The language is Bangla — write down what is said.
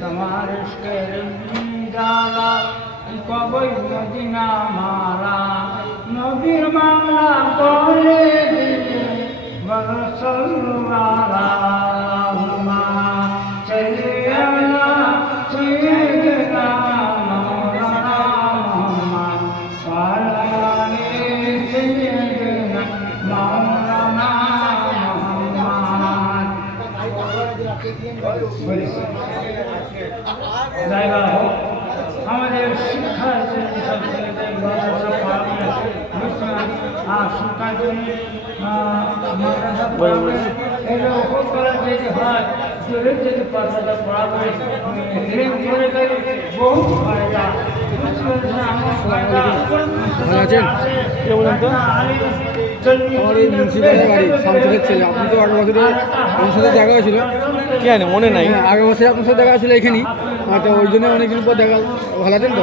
তোমার ইশকের জালা কবই মদিনা মালা নবীর মালা বলে দিলে বরসল্লু আলাহুম্মা সাইয়্যিদানা সাইয়্যিদানা মাওলানা মুহাম্মদ ওয়া আলা আলি সাইয়্যিদানা মাওলানা মুহাম্মদ জায়গা হোক আমাদের শিক্ষার জন্য সব ছেলেদের মাদ্রাসা পড়ানো আর শিক্ষার জন্য মাদ্রাসা পড়ানো এগুলো খুব করা যেতে হয় জোরে যদি পাঠটা পড়াবে করে গেলে বহুত ফায়দা ভালো আছেন? কে বলেন তো? আমার এই মুন্সিপালের বাড়ি শামসুলের ছেলে। আপনি তো আগের বছরে আমার সাথে দেখা হয়েছিল। কি জানি মনে নাই। হ্যাঁ, আগের বছরে আপনার সাথে দেখা হয়েছিল এখানেই। তো ওই জন্য অনেকদিন পর দেখা। ভালো আছেন তো?